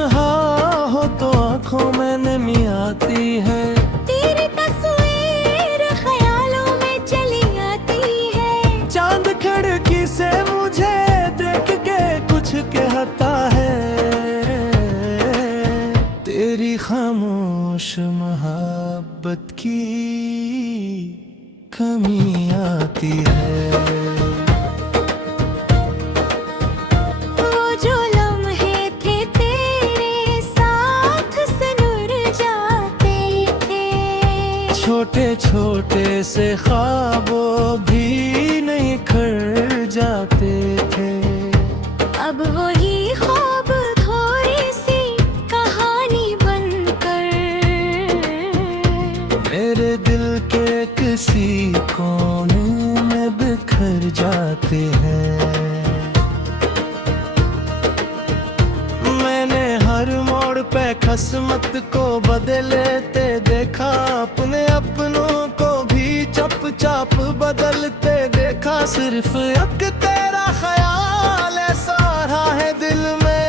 तन्हा हो तो आंखों में नमी आती है, तेरी तस्वीर ख्यालों में चली आती है। चांद खिड़की से मुझे देख के कुछ कहता है, तेरी खामोश मोहब्बत की कमी आती है। वो जो लम्हे थे तेरे साथ सनूर जाते थे, छोटे छोटे से ख्वाबों भी नहीं खर जाते थे। अब वही ख्वाब थोड़ी सी कहानी बनकर मेरे दिल के किसी कोने में बिखर जाते हैं। मैंने हर मोड़ पे किस्मत को बदलते देखा, अपने अपनों को भी चुपचाप बदलते देखा। सिर्फ एक तेरा ख्याल है सारा है दिल में,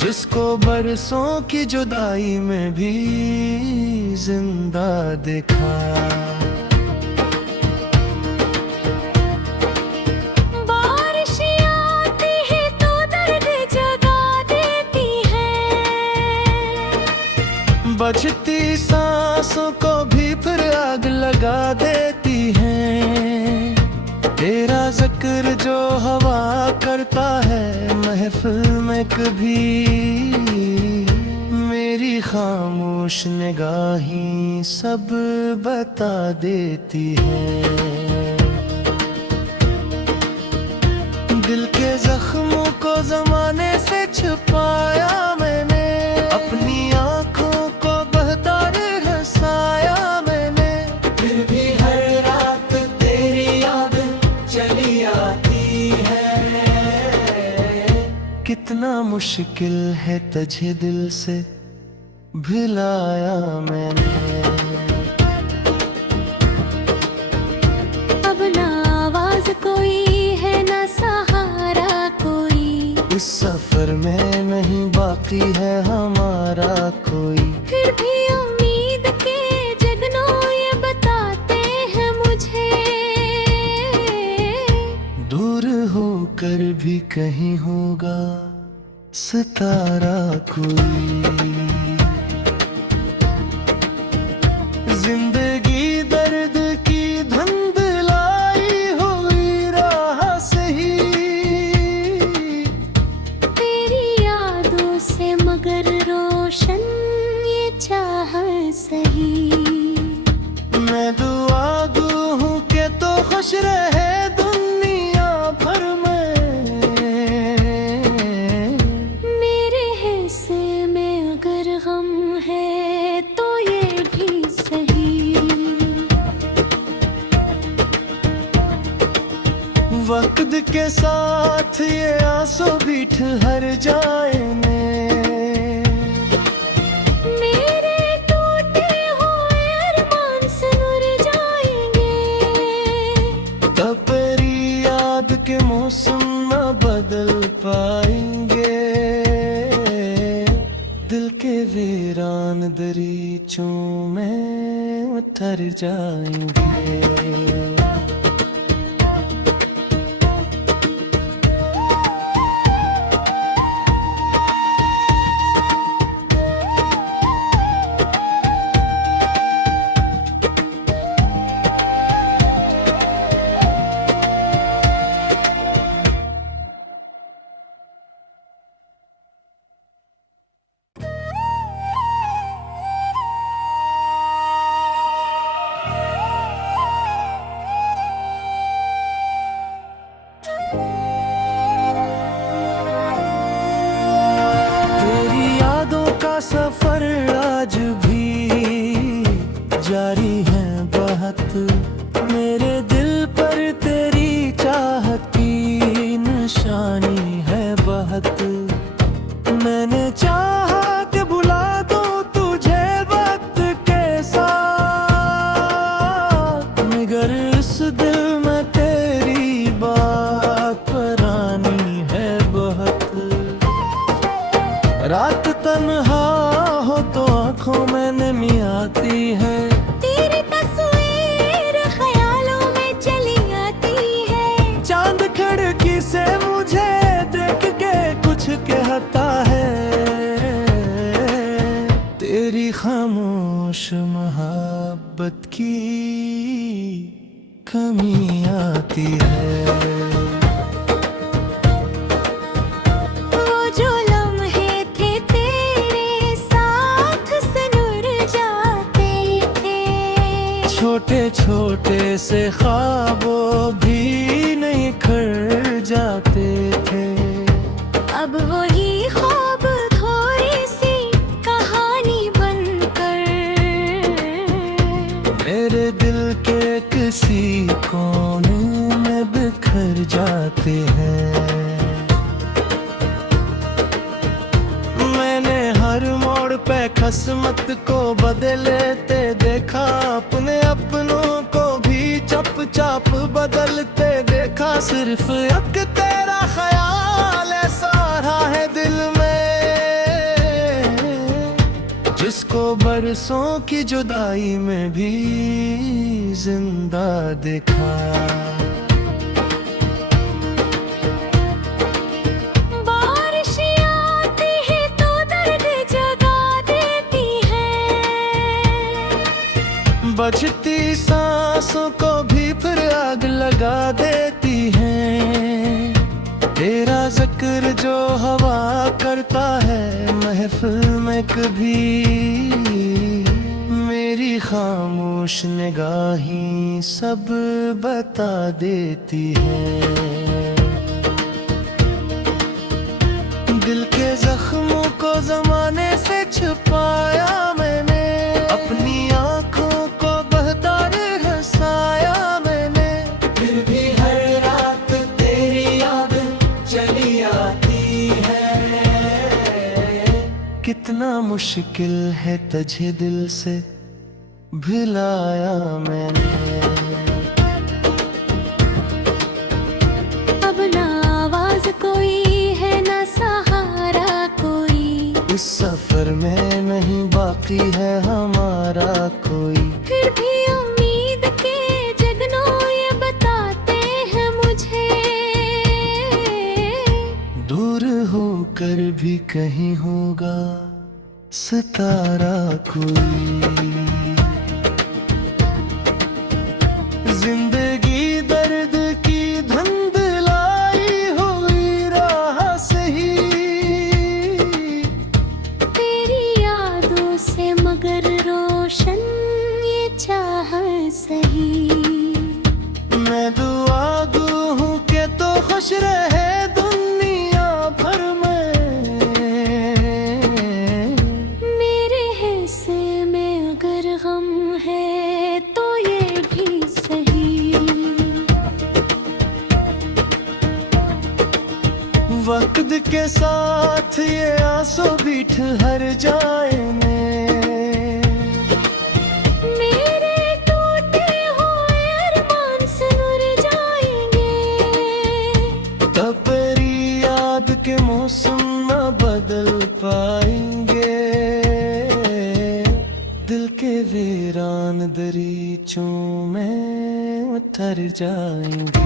जिसको बरसों की जुदाई में भी जिंदा देखा। बारिशें आती है तो दर्द जगा देती है, बचती सांसों को भी फिर आग लगा देती हैं। तेरा जिक्र जो हवा करता है महफिल में कभी, मेरी खामोश निगाहें सब बता देती है। दिल के जख्मों को जमाने से छुपाया मैंने, अपनी आंखों को बहतर हंसाया मैंने। फिर भी हर रात तेरी याद चली आती है, कितना मुश्किल है तुझे दिल से भुलाया मैंने। अब ना आवाज कोई है ना सहारा कोई, इस सफर में नहीं बाकी है हमारा कोई। फिर भी उम्मीद के जगनों ये बताते हैं मुझे, दूर होकर भी कहीं होगा सितारा कोई। जिंदगी दर्द की धुंधलाई हुई राह सही, तेरी यादों से मगर रोशन ये चाह सही। मैं दुआ गो हूँ कि तो खुश रहे दुनिया भर में, मेरे हिस्से में अगर गम है तो ये भी सही। वक्त के साथ ये आंसू भी ठहर जाएंगे, मेरे टूटे हुए अरमान सुर जाएंगे, तब तेरी याद के मौसम न बदल पाएंगे। दिल के वीरान दरीचों में उतर जाएंगे। रात तन्हा हो तो आंखों में नमी आती है, तेरी तस्वीर ख्यालों में चली आती है। चांद खिड़की से मुझे देख के कुछ कहता है, तेरी खामोश मोहब्बत की कमी आती है। वो जो लम्हे थे तेरे साथ सनूर जाते थे, छोटे छोटे से ख्वाबों भी नहीं खर जाते थे। अब वही ख्वाब थोड़ी सी कहानी बनकर मेरे दिल के किसी कोने में बिखर जाते हैं। मैंने हर मोड़ पे किस्मत को बदलते देखा, अपने अपनों को भी चप चाप बदलते देखा। सिर्फ एक तेरा ख्याल है सारा है दिल में, जिसको बरसों की जुदाई में भी जिंदा देखा। बारिशें आती है तो दर्द जगा देती है, बचती सांसों को भी फिर आग लगा देती हैं। तेरा जिक्र जो हवा करता है महफिल में कभी, मेरी खामोश निगाहें सब बता देती है। दिल के जख्मों को जमाने से छुपाया मैंने, अपनी आंखों को बहतर हंसाया मैंने। फिर भी हर रात तेरी याद चली आती है। कितना मुश्किल है तुझे दिल से भुलाया मैंने। अब ना आवाज कोई है ना सहारा कोई, इस सफर में नहीं बाकी है हमारा कोई। फिर भी उम्मीद के जगनों ये बताते हैं मुझे, दूर होकर भी कहीं होगा सितारा कोई। जिंदगी दर्द की धुंधलाई हुई राह सही, तेरी यादों से मगर रोशन ये चाह सही। मैं दुआ गो हूँ के तो खुश रहे दुनिया भर में, मेरे हिस्से में अगर गम है तो ये भी सही। वक्त के साथ ये आंसू भी ठहर जाएंगे, मेरे टूटे हुए अरमान सुर जाएंगे। तब तेरी याद के मौसम न बदल पाएंगे, दिल के वीरान दरीचों में उतर जाएंगे।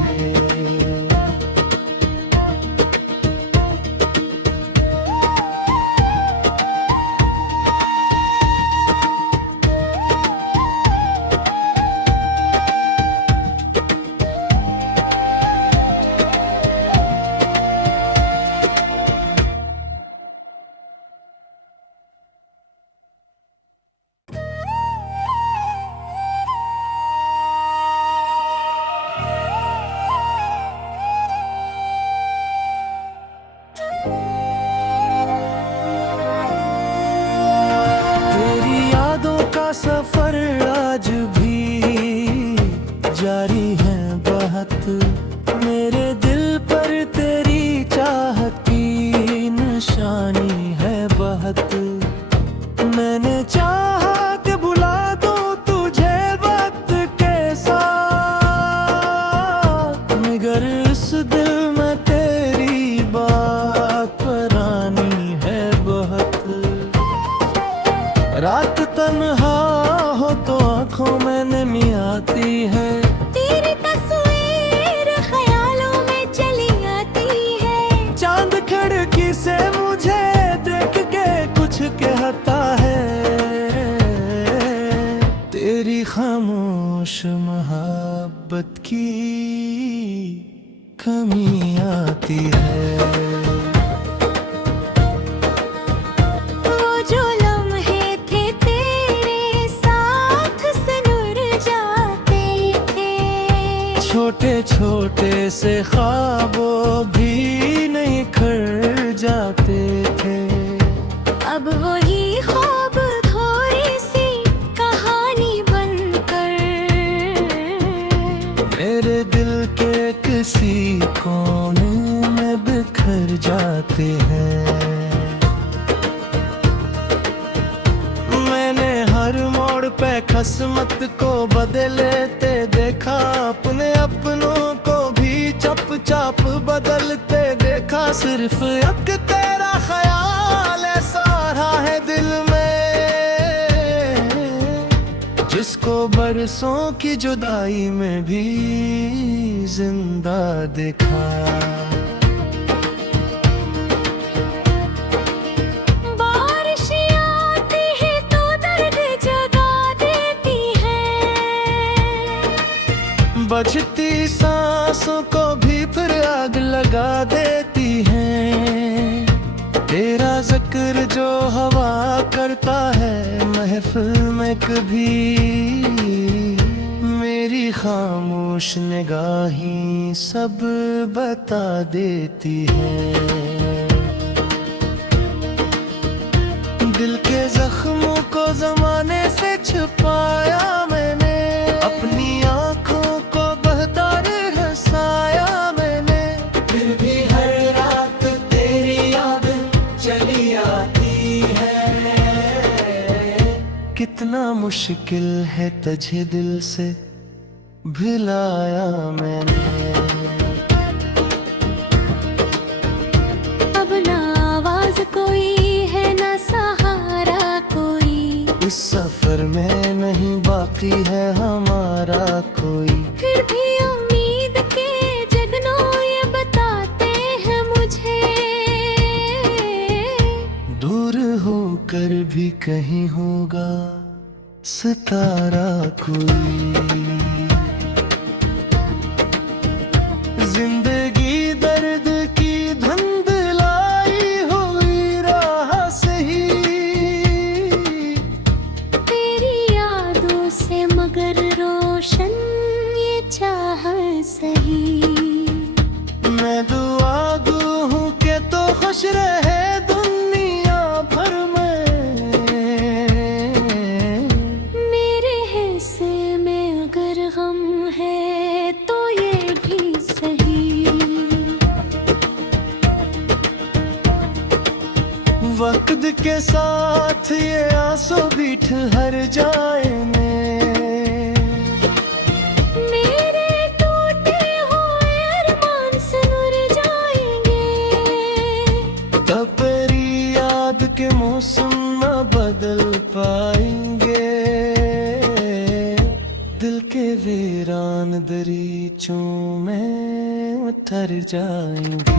मोहब्बत की कमी आती है। वो जो लम्हे थे तेरे साथ सनूर जाते थे, छोटे छोटे से ख्वाबों भी नहीं खर जाते थे। अब वही ख्वाब थोड़ी सी कहानी बनकर मेरे दिल के किसी कोने में बिखर जाते हैं। मैंने हर मोड़ पे किस्मत को बदलते देखा, अपने अपनों को भी चप चाप बदलते देखा। सिर्फ एक तेरा ख्याल ऐसा रहा है दिल में, जिसको बरसों की जुदाई में भी जिंदा देखा। बारिशें आती है तो दर्द जगा देती है, बचती सांसों को भी फिर आग लगा देती हैं। तेरा जिक्र जो हवा करता है महफिल में कभी, मेरी खामोश निगाहें सब बता देती है। दिल के जख्मों को जमाने से छुपाया मैंने, अपनी आंखों को बहतार हंसाया मैंने। फिर भी हर रात तेरी याद चली आती है। कितना मुश्किल है तुझे दिल से भुलाया मैंने। अब ना आवाज कोई है ना सहारा कोई, इस सफर में नहीं बाकी है हमारा कोई। फिर भी उम्मीद के जगनों ये बताते हैं मुझे, दूर होकर भी कहीं होगा सितारा कोई। जिंदगी दर्द की धुंधलाई हुई राह सही, तेरी यादों से मगर रोशन ये चाह सही। मैं दुआ गो हूँ के तो खुश रहे दुनिया भर में। मेरे हिस्से में अगर गम है तो ये भी सही। वक्त के साथ ये आंसू भी ठहर जाएंगे। मेरे टूटे हुए अरमान सनूर जाएंगे, तब तेरी याद के मौसम न बदल पाएंगे। दिल के वीरान दरीचों में उतर जाएंगे।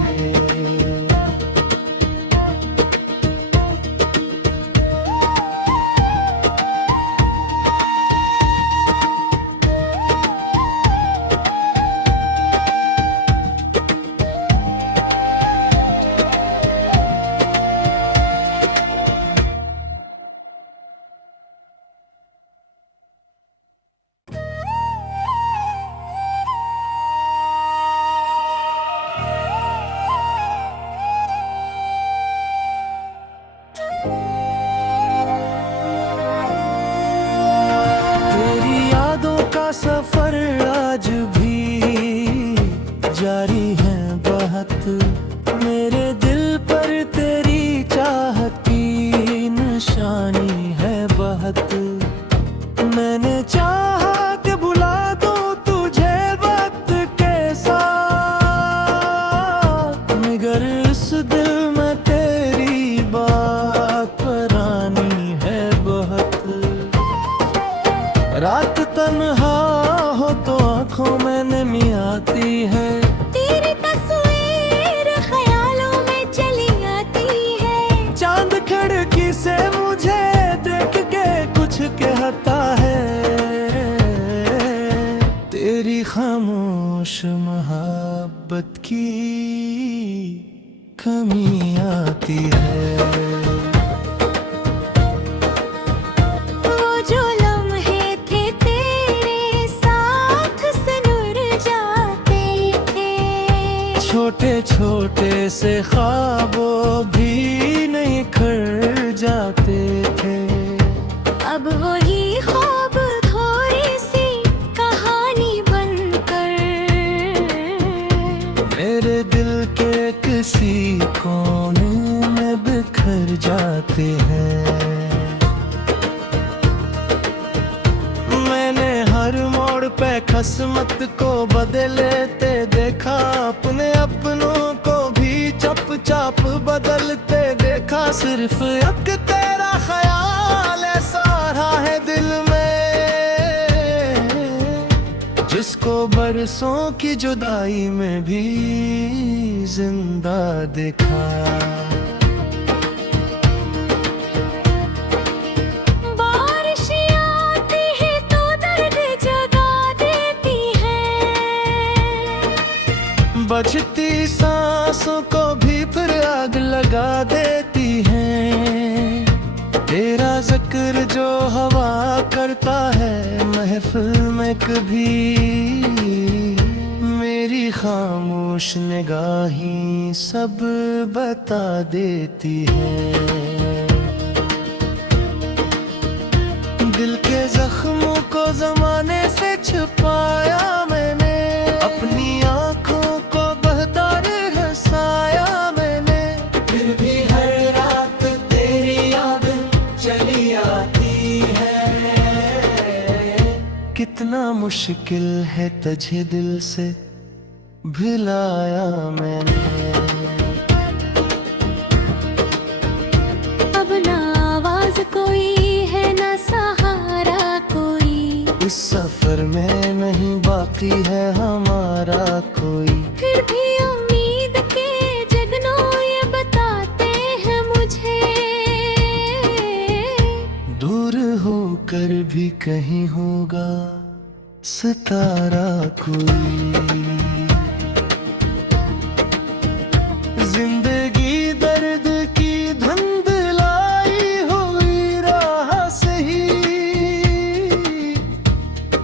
मोहब्बत की कमी आती है। वो जो लम्हे थे तेरे साथ सिनुर जाते थे, छोटे छोटे से ख्वाबों भी नहीं खर जाते थे। अब वही ख्वाब थोड़ी सी कहानी बनकर मेरे दिल के किसी कोने में बिखर जाते हैं। मैंने हर मोड़ पे किस्मत को बदलते देखा, अपने अपनों को भी चप चाप बदलते देखा। सिर्फ एक तेरा ख्याल ऐसा रहा है दिल में, जिसको बरसों की जुदाई में भी जिंदा देखा। बारिशें आती है तो दर्द जगा देती है, बचती सांसों को भी फिर आग लगा देती है। तेरा जिक्र जो हवा करता है महफिल में कभी, मेरी खामोश निगाहें सब बता देती है। दिल के जख्मों को जमाने से छुपाया मैंने, अपनी आंखों को बहतर हंसाया मैंने। फिर भी हर रात तेरी याद चली आती है। कितना मुश्किल है तुझे दिल से भुलाया मैंने। अब ना आवाज कोई है ना सहारा कोई, इस सफर में नहीं बाकी है हमारा कोई। फिर भी उम्मीद के जगनों ये बताते हैं मुझे, दूर होकर भी कहीं होगा सितारा कोई। जिंदगी दर्द की धुंधलाई हुई राह सही,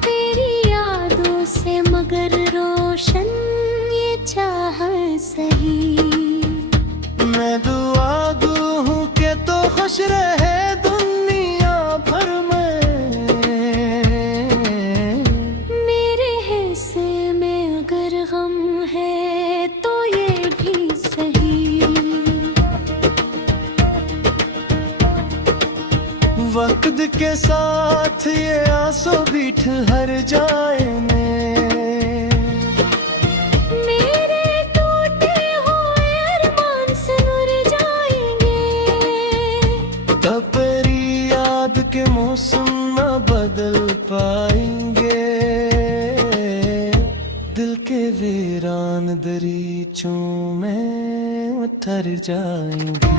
तेरी यादों से मगर रोशन ये चाह सही। मैं दुआ दूं के तो खुश रहे दुनिया भर में, मेरे हिस्से में अगर गम है तो ये भी सही। वक्त के साथ ये आंसू भी ठहर जाएंगे। मेरे टूटे हुए अरमान सिनुर जाएंगे, तब तेरी याद के मौसम न बदल पाएंगे। दिल के वीरान दरीचों में उतर जाएंगे।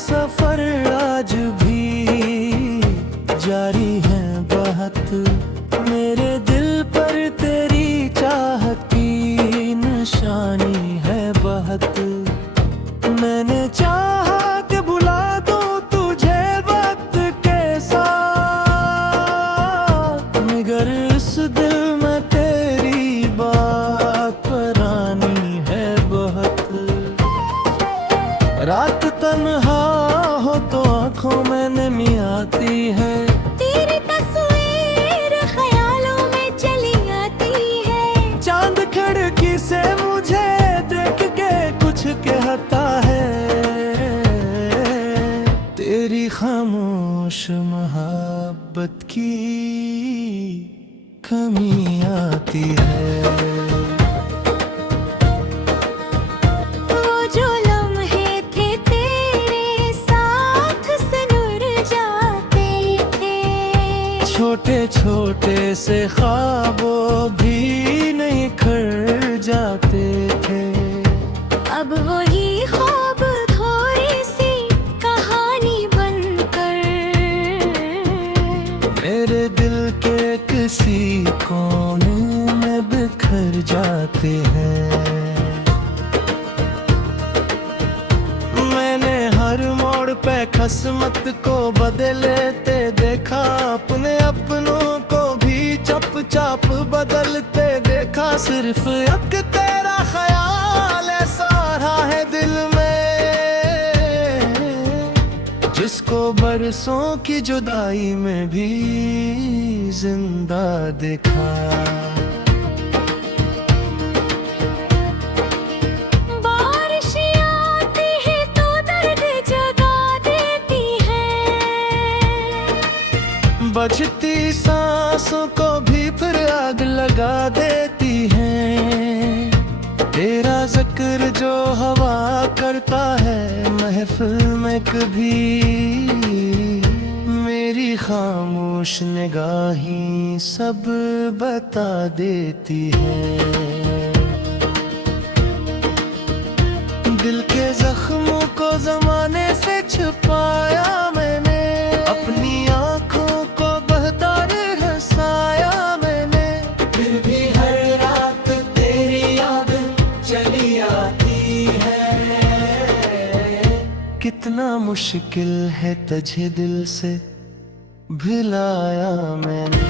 सफर आज भी जारी है बहुत, मेरे दिल पर तेरी चाहत की निशानी है बहुत। मैंने चाहा कि भुला दूं तुझे वक्त के साथ, मगर इस दिल में तेरी बात पुरानी है बहुत। रात तन्हा हो तो आंखों में नमी आती है, तेरी तस्वीर ख्यालों में चली आती है। चांद खिड़की से मुझे देख के कुछ कहता है, तेरी खाम की कमी आती है। वो जो लम्हे थे तेरे साथ सिनुर जाते थे, छोटे छोटे से ख्वाबों भी नहीं खर जाते थे। अब वही ख्वाब थोड़ी सी कहानी बनकर मेरे दिल के किसी कोने में बिखर जाते हैं। मैंने हर मोड़ पे किस्मत को बदलते देखा, अपने अपनों को भी चप चाप बदलते देखा। सिर्फ एक तेरा ख्याल ऐसा रहा है दिल में, जिसको बरसों की जुदाई में भी जिंदा देखा। बारिश आती है तो दर्द जगा देती है, बचती सांसों को भी फिर आग लगा देती है। तेरा जिक्र जो हवा करता है महफिल में कभी, मेरी खामोश निगाहें सब बता देती है। दिल के जख्मों को जमाने से छुपाया मैंने, अपनी आंखों को बहतर हंसाया मैंने। फिर भी हर रात तेरी याद चली आती है। कितना मुश्किल है तुझे दिल से भुलाया मैंने।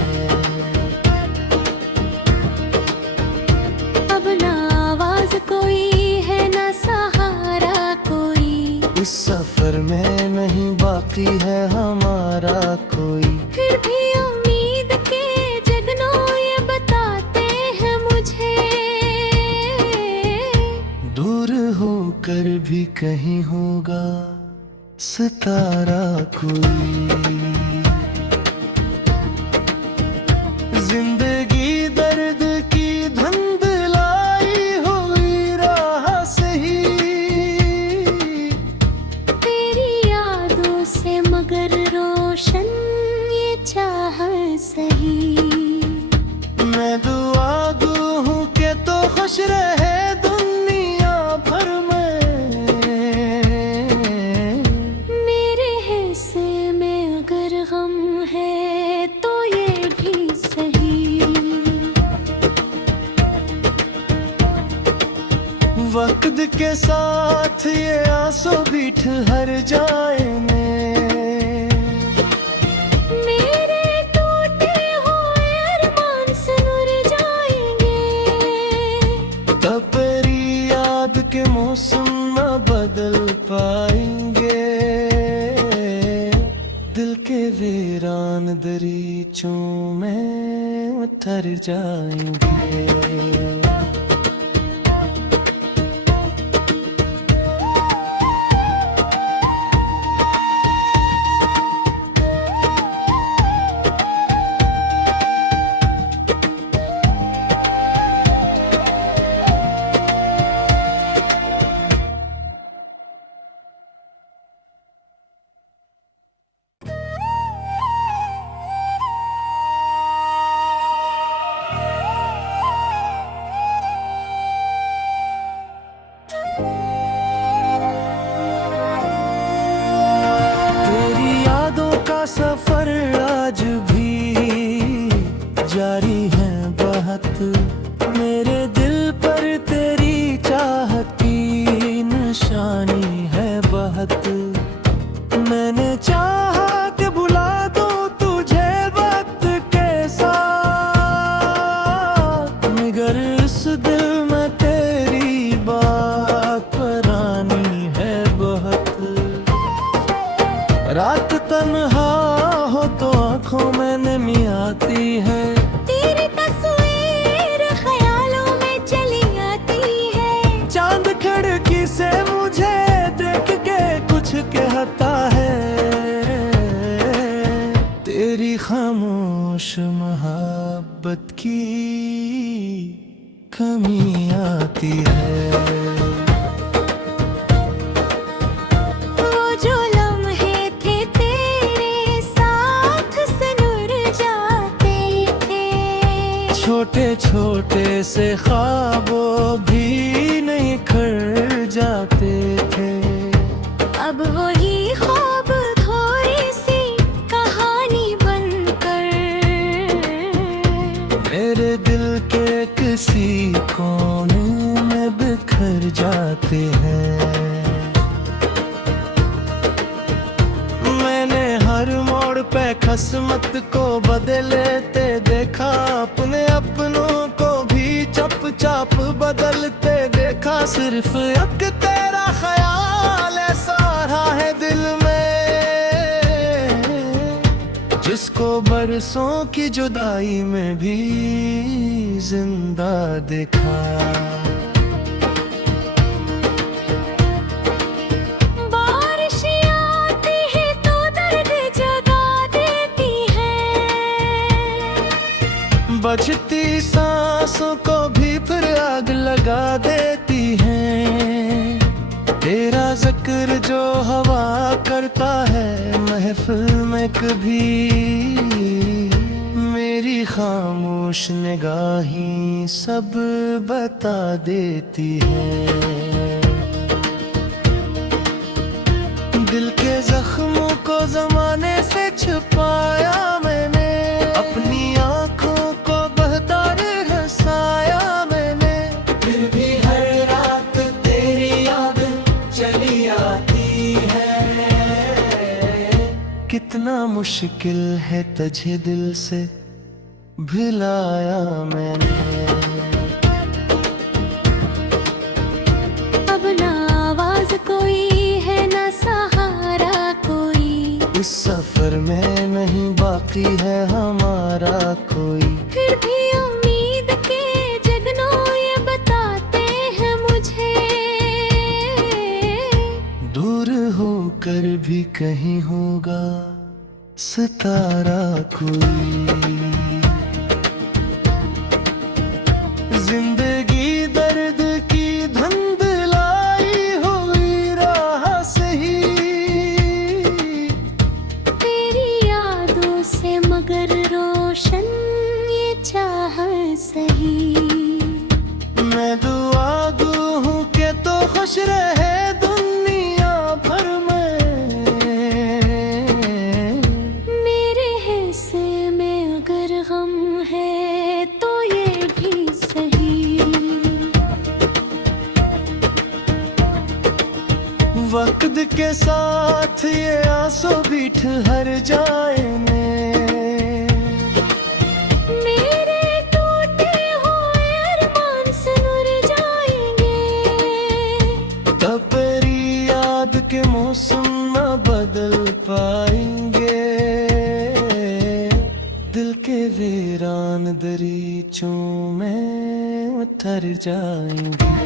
अब ना आवाज कोई है ना सहारा कोई, इस सफर में नहीं बाकी है हमारा कोई। फिर भी उम्मीद के जगनों ये बताते हैं मुझे, दूर होकर भी कहीं होगा सितारा कोई। जिंदगी दर्द की धुंधलाई हुई राह सही, तेरी यादों से मगर रोशन ये चाह सही। मैं दुआ दूँ के तो खुश रहे दुनिया भर में, मेरे हिस्से में अगर गम है तो ये भी सही। वक्त के साथ ये आंसू भी ठहर जाएंगे, मेरे टूटे हुए अरमान सिनुर जाएंगे। तब तेरी याद के मौसम न बदल पाएंगे। दिल के वीरान दरीचों में उतर जाएंगे। तेरी यादों का सफर आज भी जारी है बहुत, मेरे दिल पर तेरी चाहत की निशानी है बहुत। मैंने चाहा कि बुला दूं तुझे वक्त के साथ, मगर इस दिल में तेरी बात पुरानी है बहुत। रात तन्हा हो तो आंखों में नमी आती है, तेरे मोहब्बत की कमी आती है। वो जो लम्हे थे तेरे साथ सिनुर जाते थे, छोटे छोटे से ख्वाबों भी नहीं खर जाते थे। अब वही ख्वाब थोड़ी सी कहानी बनकर मेरे दिल के किसी कोने में बिखर जाते हैं। मैंने हर मोड़ पे किस्मत को बदलते देखा, अपने अपनों को भी चप चाप बदलते देखा। सिर्फ एक तेरा ख्याल सारा है दिल में, जिसको बरसों की जुदाई में भी जिंदा देखा। बारिश आती है तो दर्द जगा देती है, बचती सांसों को भी फिर आग लगा देती है। तेरा जिक्र जो हवा करता है महफिल में कभी, मेरी खामोश निगाहें सब बता देती है। दिल के जख्मों को जमाने से छुपाया मैंने, अपनी आंखों को बहतर हंसाया मैंने। फिर भी हर रात तेरी याद चली आती है। कितना मुश्किल है तुझे दिल से भुलाया मैंने। अब ना आवाज कोई है ना सहारा कोई, इस सफर में नहीं बाकी है हमारा कोई। फिर भी उम्मीद के जगनों ये बताते हैं मुझे, दूर होकर भी कहीं होगा सितारा कोई। जिंदगी दर्द की धुंधलाई हुई राह सही, तेरी यादों से मगर रोशन ये चाह सही। मैं दुआ दूँ के तो खुश रहे दुनिया भर में, मेरे हिस्से में अगर गम है तो ये भी सही। वक्त के साथ ये आंसू भी ठहर जाएंगे। मेरे टूटे हुए अरमान सिनुर जाएंगे, तब तेरी याद के मौसम न बदल पाएंगे। दिल के वीरान दरीचों में उतर जाएंगे।